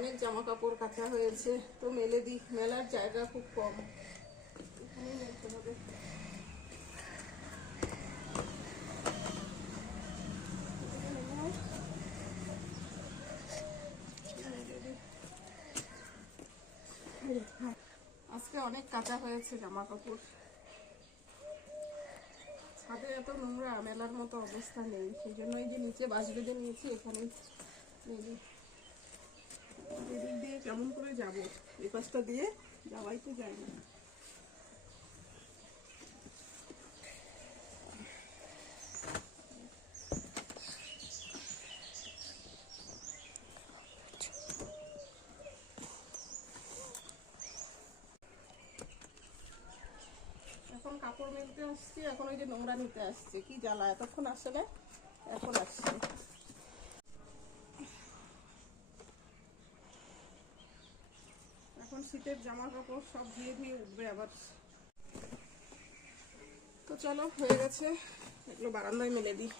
অনেক জামা কাপড় কাঁচা হয়েছে, তো মেলে দিই। মেলার জায়গা খুব কম, এখানেই মেলতে হবে। আজকে অনেক কাঁচা হয়েছে জামা কাপড়। ছাদে এত নোংরা, মেলার মতো অবস্থা নেই, সেই জন্যই যে নিচে বাঁশ বেঁধে নিয়েছি, এখানে এদিক দিয়ে কেমন করে যাব, এই পাশটা দিয়ে যাওয়াই তো যায় না। এখন কাপড় মেলতে আসছি, এখন ওই যে নোংরা নিতে আসছে, কি জ্বালা, এতক্ষণ আসে না, এখন আসছে। এখন শীতের জামা কাপড় সব ধুয়ে ধুয়ে উঠবে আবার। তো চলো, হয়ে গেছে, এগুলো বারান্দায় মেলে দিই।